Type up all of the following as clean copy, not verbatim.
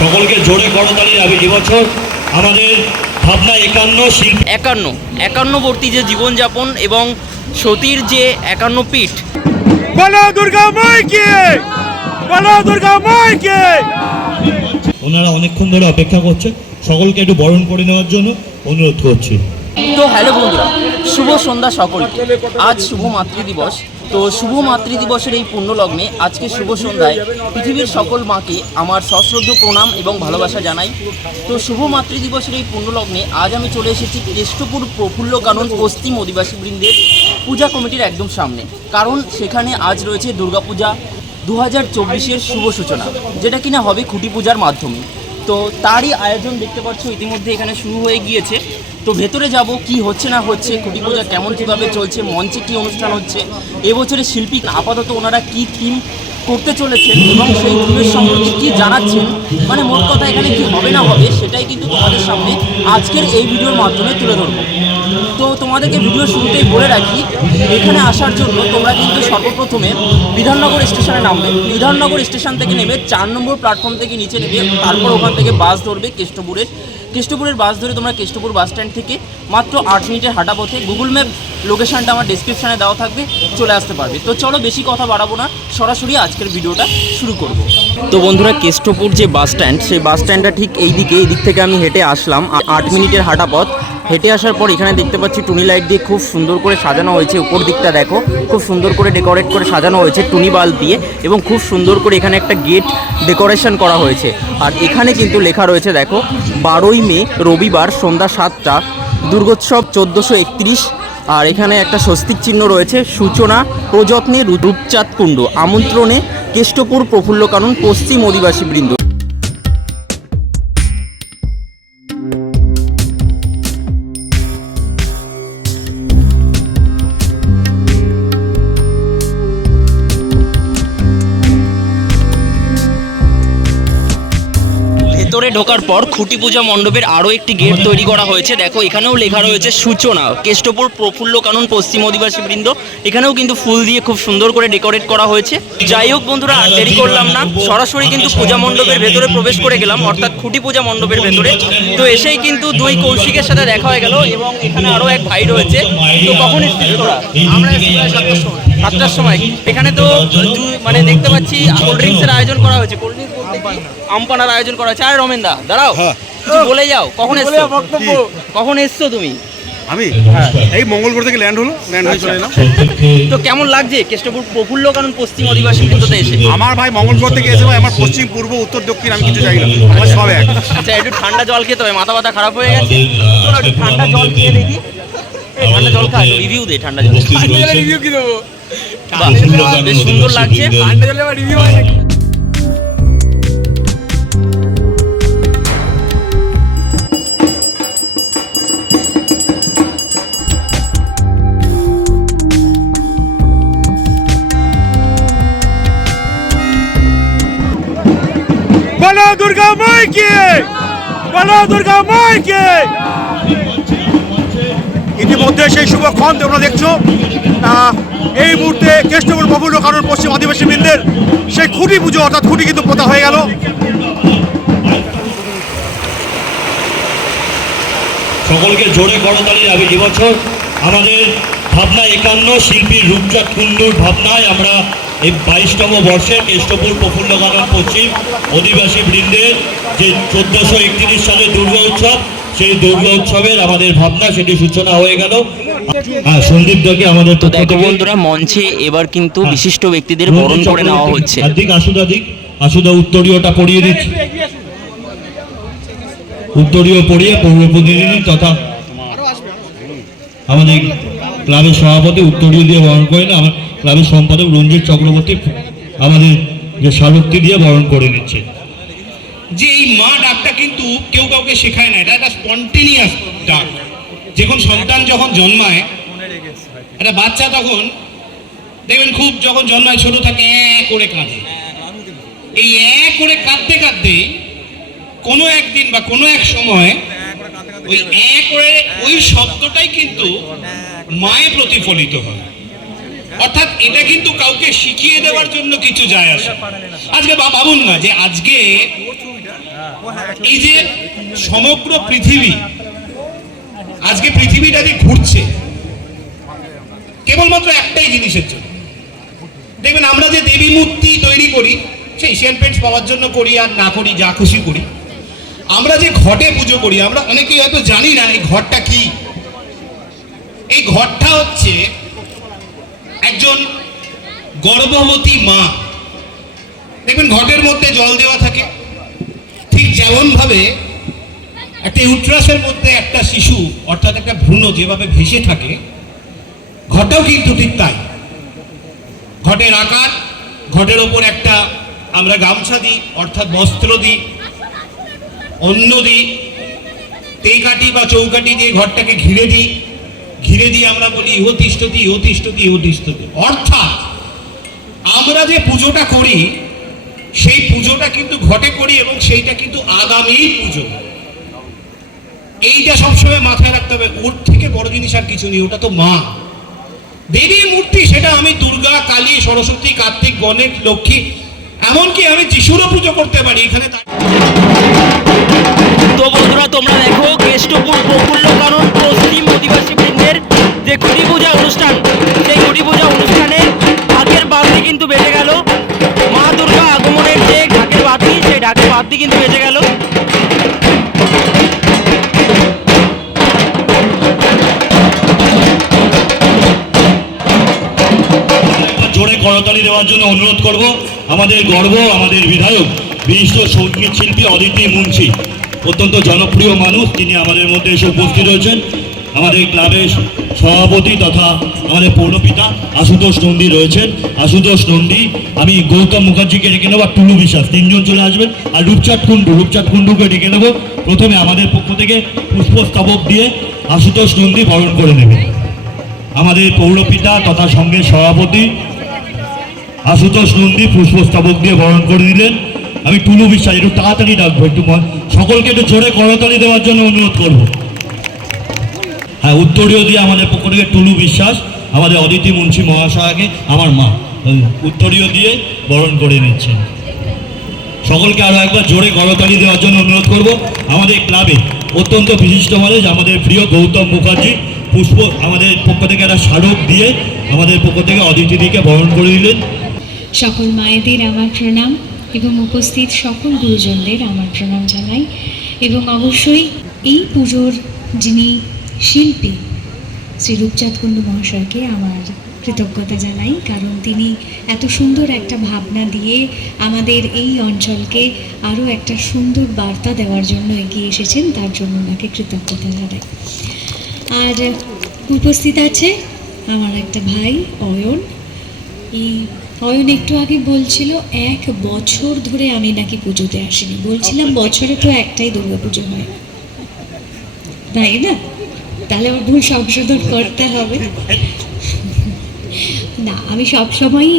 সকলকে জোরে করতালি। আমি এবছর আমাদের ভাবনা 51বর্তী যে জীবনযাপন এবং সতীর যে 51 পীঠ। বলো দুর্গা মাইকে, বলো দুর্গা মাইকে। ওনারা অনেকক্ষণ ধরে অপেক্ষা করছে, সকলকে একটু বরণ করে নেওয়ার জন্য অনুরোধ করছি। তো হ্যালো বন্ধুরা, শুভ সন্ধ্যা সকলকে। আজ শুভ মাতৃ দিবস। তো শুভ মাতৃ দিবসের এই পুণ্য লগ্নে আজকে শুভ সন্ধ্যায় পৃথিবীর সকল মাকে আমার সশ্রদ্ধ প্রণাম এবং ভালোবাসা জানাই। তো শুভ মাতৃ দিবসের এই পুণ্য লগ্নে আজ আমি চলে এসেছি কেষ্টপুর প্রফুল্ল কানন পশ্চিম অধিবাসী বৃন্দের পূজা কমিটির একদম সামনে, কারণ সেখানে আজ রয়েছে দুর্গাপূজা 2024-এর শুভ সূচনা, যেটা কিনা হবে খুঁটি পূজার মাধ্যমে। তো তারই আয়োজন দেখতে পাচ্ছ ইতিমধ্যে এখানে শুরু হয়ে গিয়েছে। তো ভেতরে যাব কি হচ্ছে না হচ্ছে, খুঁটি পূজা কেমন কীভাবে চলছে, মঞ্চে কী অনুষ্ঠান হচ্ছে, এবছরের শিল্পী আপাতত ওনারা কী থিম করতে চলেছেন এবং সেই থিমের সম্পর্কে কী জানাচ্ছেন, মানে মোট কথা এখানে কী হবে না হবে সেটাই কিন্তু তোমাদের সামনে আজকের এই ভিডিওর মাধ্যমে তুলে ধরবো। তো তোমাদেরকে ভিডিও শুরুতেই বলে রাখি, এখানে আসার জন্য তোমরা কিন্তু সর্বপ্রথমে বিধাননগর স্টেশনে নামবে। বিধাননগর স্টেশন থেকে নেমে 4 নম্বর প্ল্যাটফর্ম থেকে নিচে নেবে, তারপর ওখান থেকে বাস ধরবে কেষ্টপুরের বাস ধরে তোমরা কেষ্টপুর বাস স্ট্যান্ড থেকে মাত্র 8 মিনিটের হাঁটা পথে, গুগল ম্যাপ লোকেশনটা আমার ডেসক্রিপশানে দেওয়া থাকবে, চলে আসতে পারবে। তো চলো বেশি কথা বাড়াবো না, সরাসরি আজকের ভিডিওটা শুরু করব। তো বন্ধুরা, কেষ্টপুর যে বাস স্ট্যান্ড, সেই বাস স্ট্যান্ডটা ঠিক এই দিক থেকে আমি হেঁটে আসলাম 8 মিনিটের হাঁটা পথ। হেঁটে আসার পর এখানে দেখতে পাচ্ছি টুনি লাইট দিয়ে খুব সুন্দর করে সাজানো হয়েছে। উপর দিকটা দেখো, খুব সুন্দর করে ডেকোরেট করে সাজানো হয়েছে টুনি বাল্ব দিয়ে, এবং খুব সুন্দর করে এখানে একটা গেট ডেকোরেশন করা হয়েছে। আর এখানে কিন্তু লেখা রয়েছে দেখো, 12ই মে রবিবার সন্ধ্যা 7টা, দুর্গোৎসব 1431। আর এখানে একটা স্বস্তিক চিহ্ন রয়েছে, সূচনা প্রযত্নে রূপচাঁদ কুণ্ড, আমন্ত্রণে কেষ্টপুর প্রফুল্ল কানন পশ্চিম অধিবাসী বৃন্দ। ভেতরে ঢোকার পর খুঁটি পূজা মণ্ডপের আরও একটি গেট তৈরি করা হয়েছে। দেখো এখানেও লেখা রয়েছে সূচনা কেষ্টপুর প্রফুল্ল কানন পশ্চিম অধিবাসী বৃন্দ। এখানেও কিন্তু ফুল দিয়ে খুব সুন্দর করে ডেকোরেট করা হয়েছে। যাই হোক বন্ধুরা, আর দেরি করলাম না, সরাসরি কিন্তু পূজা মণ্ডপের ভেতরে প্রবেশ করে গেলাম, অর্থাৎ খুঁটি পূজা মণ্ডপের ভেতরে। তো এসেই কিন্তু দুই কৌশিকের সাথে দেখা হয়ে গেল, এবং এখানে আরও এক ভাই রয়েছে। তো কখন এসেছিস তোরা? আমরা 7টার সময়। এখানে তো মানে দেখতে পাচ্ছি কোল্ড ড্রিঙ্কসের আয়োজন করা হয়েছে। কোল্ড ড্রিঙ্কস বলতে কি আমপানার আয়োজন করা হয়েছে। আরে রমেন দা দাঁড়াও, কিছু বলে যাও, কখন এসছো তুমি? আমি এই মঙ্গলপুর থেকে ল্যান্ড হয়ে চলে এলাম। তো কেমন লাগছে কেষ্টপুর প্রফুল্ল কানন পশ্চিম অধিবাসী বৃন্দতে এসে? আমার ভাই মঙ্গলপুর থেকে এসে ভাই, আমার পশ্চিম পূর্ব উত্তর দক্ষিণ আমি কিছু চাই না, আমার সব এক। আচ্ছা, একটু ঠান্ডা জল খেতে হবে, মাথা ব্যথা খারাপ হয়ে গেছে। চলো একটু ঠান্ডা জল খেয়ে দেখি। ঠান্ডা জল খা, রিভিউ দে ঠান্ডা জল। রিভিউ কি দেবো? বেশ সুন্দর লাগছে। ঠান্ডা জলে আবার রিভিউ হয় নাকি? বলো দুর্গা মাইকে, বলো দুর্গা মাইকে। ইতিমধ্যে সেই শুভক্ষণ তোমরা দেখছো, এই মুহূর্তে কেষ্টপুর প্রফুল্ল কানন পশ্চিম আদিবাসী বৃন্দের সেই খুঁটি পুজো, অর্থাৎ খুঁটি কিন্তু পোতা হয়ে গেল। সকলকে জোরে করতালি। আমি এবছর আমাদের ভাবনা 51 শিল্পী রূপচাঁদ কুণ্ডুর ভাবনায় আমরা এই 22তম বর্ষে কেষ্টপুর প্রফুল্ল কানন পশ্চিম অধিবাসী বৃন্দের যে 1431 সালে দুর্গা উৎসব, সেই দুর্গা উৎসবের আমাদের ভাবনা সেটি সূচনা হয়ে গেল। হ্যাঁ, সন্দীপ দাকে আমাদের তো দেখো বন্ধুরা, মঞ্চে এবার কিন্তু বিশিষ্ট ব্যক্তিদের বরণ করে নেওয়া হচ্ছে। আসুদা উত্তরীয়টা পড়িয়ে দিচ্ছি, উত্তরীয় পড়িয়ে পৌর প্রতিনিধি তথা আমাদের ক্লাবের সভাপতি উত্তরীয় দিয়ে বরণ করেন, আমার ক্লাবের সম্পাদক রঞ্জিত চক্রবর্তী আমাদের যে শালুক্তি দিয়ে বরণ করে নিচ্ছে। যে এই মা ডাকটা কিন্তু কেউ কাউকে শেখায় না, এটা একটা স্পন্টেনিয়াস ডাক। সন্তান যখন জন্মায়, একটা বাচ্চা তখন দেখবেন খুব যখন জন্মায় ছোট থাকে করে কাঁদে। এই করে কাঁদতে কাঁদতে কোনো একদিন বা কোনো এক সময় ওই করে ওই শব্দটাই কিন্তু মায়ে প্রতিফলিত হয়। অর্থাৎ এটা কিন্তু কাউকে শিখিয়ে দেওয়ার জন্য কিছু যায় আসে। আজকে ভাবুন না যে আজকে এই যে সমগ্র পৃথিবী, আজকে পৃথিবীটা যে ঘুরছে কেবলমাত্র একটাই জিনিসের জন্য। দেখবেন আমরা যে দেবী মূর্তি তৈরি করি, সেই এশিয়ান পেন্টস পাওয়ার জন্য করি আর না করি যা খুশি করি। আমরা যে ঘটে পুজো করি, আমরা অনেকেই হয়তো জানি না এই ঘরটা কি। এই ঘরটা হচ্ছে একজন গর্ভবতী মা। দেখবেন ঘটের মধ্যে জল দেওয়া থাকে, ঠিক যেমন ভাবে একটা ইউট্রাসের মধ্যে একটা শিশু অর্থাৎ একটা ভ্রূণ যেভাবে ভেসে থাকে, ঘটাও কিন্তু ঠিক তাই। ঘটের আকার, ঘটের ওপর একটা আমরা গামছা দিই অর্থাৎ বস্ত্র দিই, অন্ন দিই, তেকাটি বা চৌকাটি দিয়ে ঘরটাকে ঘিরে দিই। ঘিরে দিয়ে আমরা বলি ইহ তিষ্ঠতি, ইহ তিষ্ঠতি, ইহ তিষ্ঠতি। অর্থাৎ আমরা যে পুজোটা করি সেই পুজোটা কিন্তু ঘটে করি এবং সেইটা কিন্তু আগামী পুজো। এইটা সবসময় মাথায় রাখতে হবে। ওর থেকে বড় জিনিস আর কিছু নেই, ওটা তো মা। দেবী মূর্তি সেটা আমি দুর্গা, কালী, সরস্বতী, কার্তিক, গণেশ, লক্ষ্মী, এমনকি আমি যিশুরও পুজো করতে পারি এখানে। তো বন্ধুরা, তোমরা দেখো কেষ্টপুর প্রফুল্ল কানন পশ্চিম আদিবাসী বৃন্দের যে ঘুড়ি পূজা অনুষ্ঠান, সেই ঘুড়ি পূজা অনুষ্ঠানে ঢাকের বাদ্যি কিন্তু বেজে গেল। মা দুর্গা আগমনের যে ঢাকের বাদ্যি, সেই ঢাকের বাদ্যি কিন্তু বেজে গেল। জোরে করতালি দেওয়ার জন্য অনুরোধ করব আমাদের গর্ব, আমাদের বিধায়ক, বিশিষ্ট সঙ্গীত শিল্পী অদিতি মুন্সি, অত্যন্ত জনপ্রিয় মানুষ, তিনি আমাদের মধ্যে এসে উপস্থিত রয়েছেন। আমাদের ক্লাবের সভাপতি তথা আমাদের পৌরপিতা আশুতোষ নন্দী রয়েছেন। আশুতোষ নন্দী, আমি গৌতম মুখার্জিকে ডেকে নেবো, আর টুলু বিশ্বাস, তিনজন চলে আসবেন। আর রূপচাঁদ কুণ্ডুকে ডেকে নেবো। প্রথমে আমাদের পক্ষ থেকে পুষ্পস্তবক দিয়ে আশুতোষ নন্দী বরণ করে নেবেন। আমাদের পৌরপিতা তথা সঙ্গের সভাপতি আশুতোষ নন্দী পুষ্পস্তবক দিয়ে বরণ করে দিলেন। আমি টুলু বিশ্বাস, একটু তাড়াতাড়ি ডাকবো, একটু সকলকে একটু জোরে করতালি দেওয়ার জন্য অনুরোধ করব। হ্যাঁ, উত্তরীয় দিয়ে আমাদের পক্ষ থেকে টুলু বিশ্বাস, আমাদের অদিতি মুন্সি মহাশয়াকে, আমার মা, উত্তরীয় দিয়ে বরণ করে নিচ্ছেন। সকলকে আরও একবার জোরে করতালি দেওয়ার জন্য অনুরোধ করব। আমাদের ক্লাবে অত্যন্ত বিশিষ্ট মানুষ আমাদের প্রিয় গৌতম মুখার্জি পুষ্প আমাদের পক্ষ থেকে একটা স্মারক দিয়ে আমাদের পক্ষ থেকে অদিতিদিকে বরণ করে দিলেন। সকল মায়েদের আমার প্রণাম এবং উপস্থিত সকল গুরুজনদের আমার প্রণাম জানাই। এবং অবশ্যই এই পুজোর যিনি শিল্পী শ্রী রূপচাঁদ কুণ্ডু মহাশয়কে আমার কৃতজ্ঞতা জানাই, কারণ তিনি এত সুন্দর একটা ভাবনা দিয়ে আমাদের এই অঞ্চলকে আরও একটা সুন্দর বার্তা দেওয়ার জন্য এগিয়ে এসেছেন, তার জন্য ওনাকে কৃতজ্ঞতা জানাই। আর উপস্থিত আছে আমার একটা ভাই অয়ন। এই অয়ন একটু আগে বলছিল 1 বছর ধরে আমি নাকি পুজোতে আসিনি। বলছিলাম বছরে তো একটাই দুর্গাপুজো হয়, তাই না? তাহলে আমার ভুল সংশোধন করতে হবে না। আমি সবসময়ই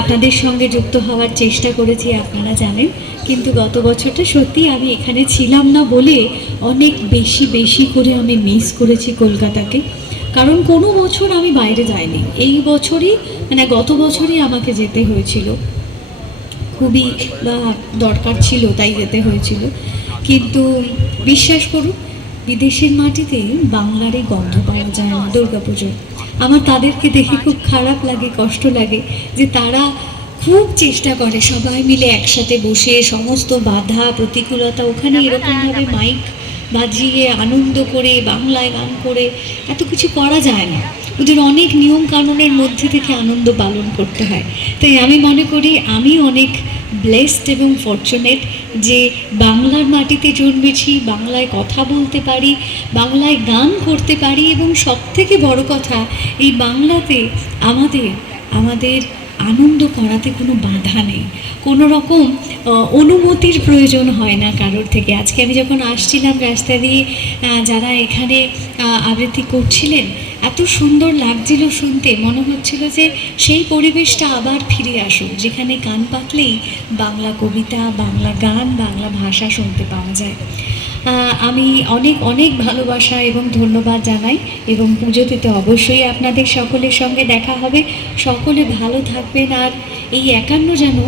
আপনাদের সঙ্গে যুক্ত হওয়ার চেষ্টা করেছি, আপনারা জানেন। কিন্তু গত বছরটা সত্যি আমি এখানে ছিলাম না বলে অনেক বেশি করে আমি মিস করেছি কলকাতাকে, কারণ কোনো বছর আমি বাইরে যাইনি। এই বছরই মানে গত বছরই আমাকে যেতে হয়েছিল, খুবই দরকার ছিল তাই যেতে হয়েছিল। কিন্তু বিশ্বাস করুন, বিদেশের মাটিতে বাংলার এই গন্ধ পাওয়া যায় না দুর্গাপুজোর। আমার তাদেরকে দেখে খুব খারাপ লাগে, কষ্ট লাগে যে তারা খুব চেষ্টা করে সবাই মিলে একসাথে বসে সমস্ত বাধা প্রতিকূলতা, ওখানে এরকমভাবে মাইক বাজিয়ে আনন্দ করে বাংলায় গান করে এত কিছু করা যায় না। ওদের অনেক নিয়ম কানুনের মধ্যে থেকে আনন্দ পালন করতে হয়। তাই আমি মনে করি আমি অনেক ব্লেসড এবং ফরচুনেট যে বাংলার মাটিতে জন্মেছি, বাংলায় কথা বলতে পারি, বাংলায় গান করতে পারি, এবং সবথেকে বড় কথা এই বাংলাতে আমাদের আনন্দ করাতে কোনো বাধা নেই, কোনো রকম অনুমতির প্রয়োজন হয় না কারোর থেকে। আজকে আমি যখন আসছিলাম রাস্তা দিয়ে, যারা এখানে আবৃত্তি করছিলেন এত সুন্দর লাগছিল শুনতে, মনে হচ্ছিল যে সেই পরিবেশটা আবার ফিরে আসুক, যেখানে কান পাতলেই বাংলা কবিতা, বাংলা গান, বাংলা ভাষা শুনতে পাওয়া যায়। আমি অনেক ভালোবাসা এবং ধন্যবাদ জানাই, এবং পুজোতে তো অবশ্যই আপনাদের সকলের সঙ্গে দেখা হবে। সকলে ভালো থাকবেন, আর এই 51 যেন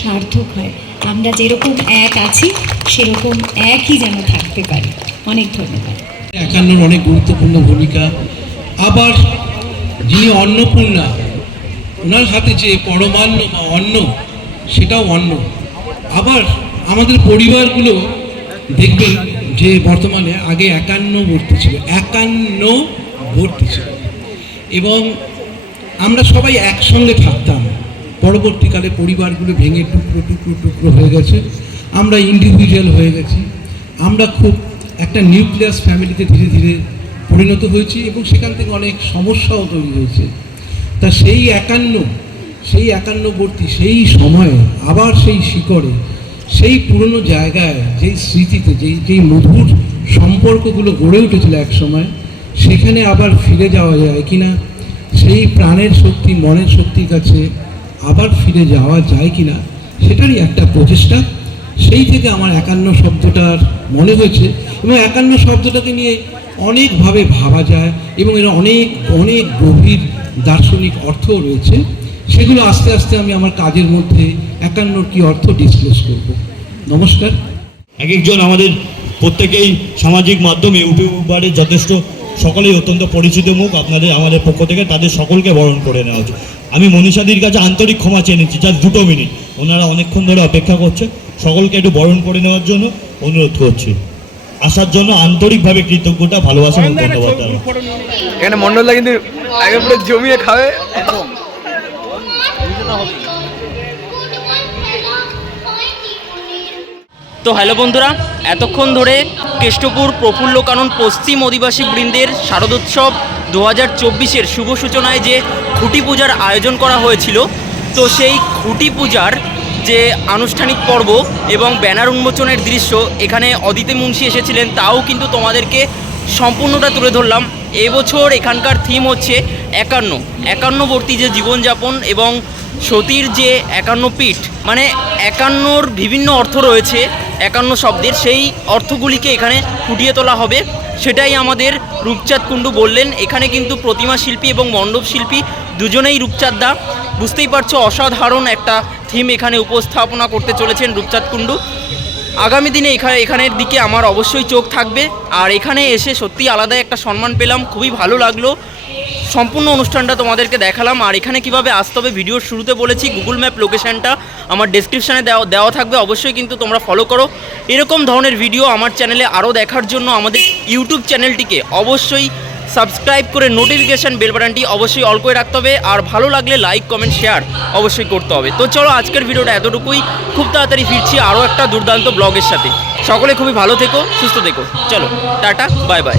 সার্থক হয়। আমরা যেরকম এক আছি সেরকম একই যেন থাকতে পারি। অনেক ধন্যবাদ। একান্নর অনেক গুরুত্বপূর্ণ ভূমিকা। আবার যিনি অন্নপূর্ণা, ওনার হাতে যে পরমান্ন বা অন্ন, সেটাও অন্ন। আবার আমাদের পরিবারগুলো দেখবেন যে বর্তমানে আগে 51 ভর্তি ছিল, 51 ভর্তি ছিল, এবং আমরা সবাই একসঙ্গে থাকতাম। পরবর্তীকালে পরিবারগুলো ভেঙে টুকরো টুকরো টুকরো হয়ে গেছে, আমরা ইন্ডিভিজুয়াল হয়ে গেছি, আমরা খুব একটা নিউক্লিয়াস ফ্যামিলিতে ধীরে ধীরে পরিণত হয়েছি, এবং সেখান থেকে অনেক সমস্যাও তৈরি হয়েছে। তা সেই 51 সেই সময়ে আবার সেই শিকড়ে, সেই পুরনো জায়গায়, যেই স্মৃতিতে, যেই মধুর সম্পর্কগুলো গড়ে উঠেছিল এক সময়, সেখানে আবার ফিরে যাওয়া যায় কিনা, সেই প্রাণের শক্তি, মনের শক্তির কাছে আবার ফিরে যাওয়া যায় কিনা, সেটারই একটা প্রচেষ্টা। সেই থেকে আমার 51 শব্দটার মনে হয়েছে, এবং 51 শব্দটাকে নিয়ে অনেকভাবে ভাবা যায়, এবং এর অনেক অনেক গভীর দার্শনিক অর্থও রয়েছে। সেগুলো আস্তে আস্তে আমি আমার কাজের মধ্যে 51 কি অর্থ ডিসক্লোজ করব। নমস্কার। এক একজন আমাদের প্রত্যেকেই সামাজিক মাধ্যম ইউটিউবারে যথেষ্ট সকলেই অত্যন্ত পরিচিত মুখ। আপনাদের আমাদের পক্ষ থেকে তাদের সকলকে বরণ করে নেওয়া হচ্ছে। আমি মনীষাদির কাছে আন্তরিক ক্ষমা চেয়ে নিচ্ছি, জাস্ট 2 মিনিট, ওনারা অনেকক্ষণ ধরে অপেক্ষা করছে। সকলকে একটু বরণ করে নেওয়ার জন্য অনুরোধ করছি। আসার জন্য আন্তরিকভাবে কৃতজ্ঞতা, ভালোবাসা এবং ধন্যবাদ। এখানে মন্ডলদা কিন্তু আগে পুরো জমিয়ে খাবে। তো হ্যালো বন্ধুরা, এতক্ষণ ধরে কেষ্টপুর প্রফুল্লকানন পশ্চিম অধিবাসী বৃন্দের শারদোৎসব 2024-এর শুভ সূচনায় যে খুঁটি পূজার আয়োজন করা হয়েছিল, তো সেই খুঁটি পূজার যে আনুষ্ঠানিক পর্ব এবং ব্যানার উন্মোচনের দৃশ্য, এখানে অদিতি মুন্সি এসেছিলেন, তাও কিন্তু তোমাদেরকে সম্পূর্ণটা তুলে ধরলাম। এবছর এখানকার থিম হচ্ছে 51বর্তী যে জীবনযাপন এবং সতীর যে 51 পীঠ, মানে 51-র বিভিন্ন অর্থ রয়েছে 51 শব্দের, সেই অর্থগুলিকে এখানে ফুটিয়ে তোলা হবে। সেটাই আমাদের রূপচাঁদ কুণ্ডু বললেন। এখানে কিন্তু প্রতিমা শিল্পী এবং মণ্ডপ শিল্পী দুজনেই রূপচাঁদদা, বুঝতেই পারছো অসাধারণ একটা থিম এখানে উপস্থাপনা করতে চলেছেন রূপচাঁদ কুণ্ডু। আগামী দিনে এখানের দিকে আমার অবশ্যই চোখ থাকবে। আর এখানে এসে সত্যি আলাদা একটা সম্মান পেলাম, খুবই ভালো লাগলো। সম্পূর্ণ অনুষ্ঠানটা তোমাদেরকে দেখালাম। আর এখানে কিভাবে আসতে হবে ভিডিওর শুরুতে বলেছি, গুগল ম্যাপ লোকেশানটা আমার ডেসক্রিপশানে দেওয়া থাকবে, অবশ্যই কিন্তু তোমরা ফলো করো। এরকম ধরনের ভিডিও আমার চ্যানেলে আরও দেখার জন্য আমাদের ইউটিউব চ্যানেলটিকে অবশ্যই সাবস্ক্রাইব করে নোটিফিকেশান বেল বাটনটি অবশ্যই অল করে রাখতে হবে। আর ভালো লাগলে লাইক, কমেন্ট, শেয়ার অবশ্যই করতে হবে। তো চলো, আজকের ভিডিওটা এতটুকুই। খুব তাড়াতাড়ি ফিরছি আরও একটা দুর্দান্ত ব্লগের সাথে। সকলে খুবই ভালো থেকো, সুস্থ থেকো। চলো, টাটা, বাই বাই।